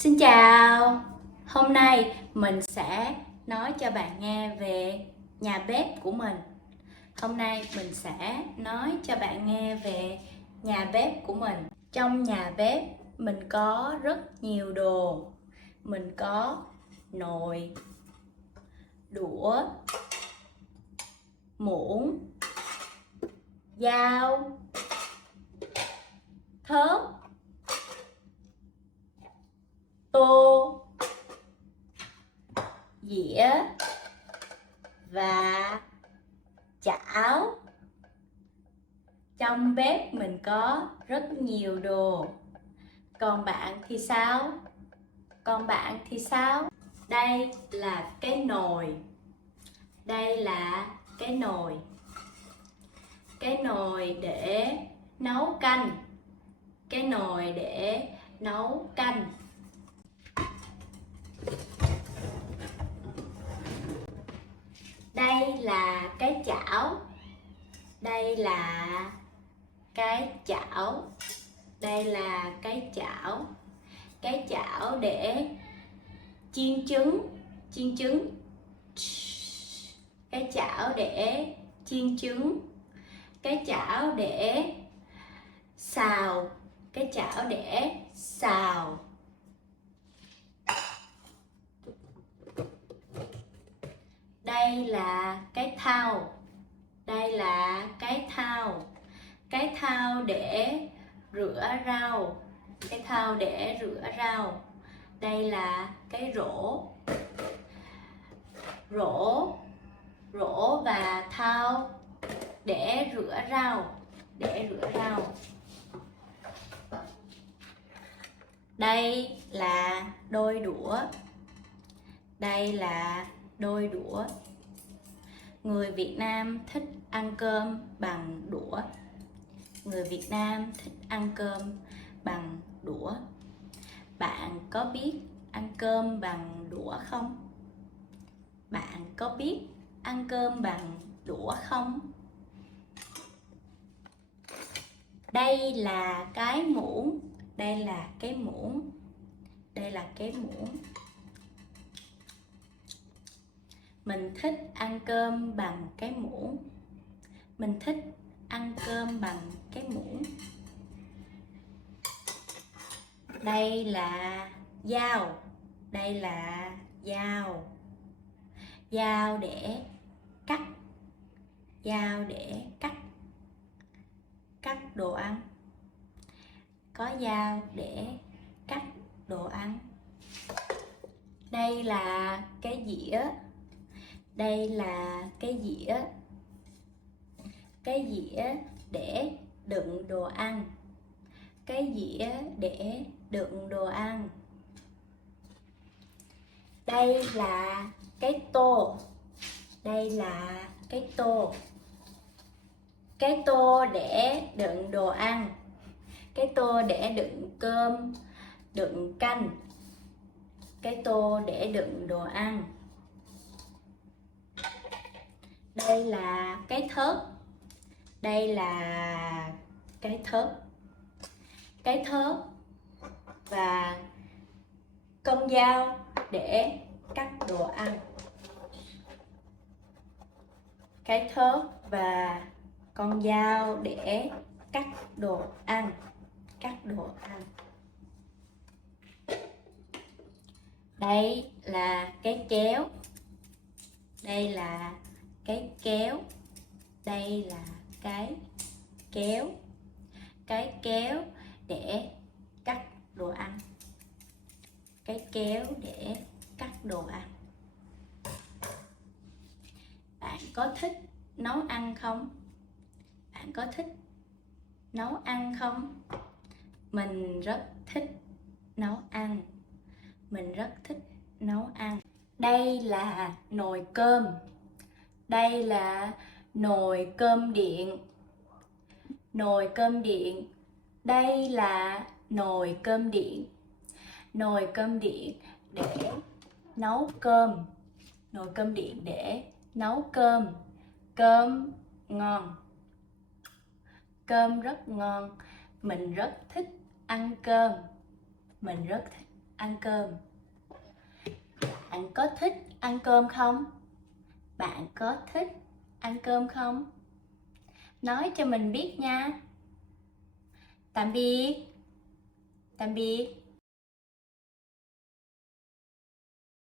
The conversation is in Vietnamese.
Xin chào! Hôm nay mình sẽ nói cho bạn nghe về nhà bếp của mình. Hôm nay mình sẽ nói cho bạn nghe về nhà bếp của mình. Trong nhà bếp mình có rất nhiều đồ. Mình có nồi, đũa, muỗng, dao, thớt, tô, dĩa và chảo. Trong bếp mình có rất nhiều đồ. Còn bạn thì sao? Đây là cái nồi. Đây là cái nồi. Cái nồi để nấu canh. Cái nồi để nấu canh. Đây là cái chảo. Đây là cái chảo. Đây là cái chảo. Cái chảo để chiên trứng. Chiên trứng. Cái chảo để chiên trứng. Cái chảo để xào. Cái chảo để xào. Đây là cái thau. Đây là cái thau. Cái thau để rửa rau. Cái thau để rửa rau. Đây là cái rổ. Rổ và thau để rửa rau. Đây là đôi đũa. Đây là đôi đũa. Người Việt Nam thích ăn cơm bằng đũa. Người Việt Nam thích ăn cơm bằng đũa. Bạn có biết ăn cơm bằng đũa không? Bạn có biết ăn cơm bằng đũa không? Đây là cái muỗng. Đây là cái muỗng. Đây là cái muỗng. Mình thích ăn cơm bằng cái muỗng. Mình thích ăn cơm bằng cái muỗng. Đây là dao. Đây là dao. Dao để cắt. Dao để cắt đồ ăn. Có dao để cắt đồ ăn. Đây là cái dĩa. Đây là cái dĩa. Cái dĩa để đựng đồ ăn. Cái dĩa để đựng đồ ăn. Đây là cái tô. Đây là cái tô. Cái tô để đựng đồ ăn. Cái tô để đựng cơm, đựng canh. Cái tô để đựng đồ ăn. Đây là cái thớt. Đây là cái thớt. Cái thớt và con dao để cắt đồ ăn. Cái thớt và con dao để cắt đồ ăn. Đây là cái kéo. Đây là cái kéo. Đây là cái kéo. Cái kéo để cắt đồ ăn. Cái kéo để cắt đồ ăn. Bạn có thích nấu ăn không? Bạn có thích nấu ăn không? Mình rất thích nấu ăn. Mình rất thích nấu ăn. Đây là nồi cơm. Đây là nồi cơm điện. Nồi cơm điện. Đây là nồi cơm điện. Nồi cơm điện để nấu cơm. Nồi cơm điện để nấu cơm. Cơm ngon. Cơm rất ngon. Mình rất thích ăn cơm. Mình rất thích ăn cơm. Bạn có thích ăn cơm không? Bạn có thích ăn cơm không? Nói cho mình biết nha. Tạm biệt. Tạm biệt.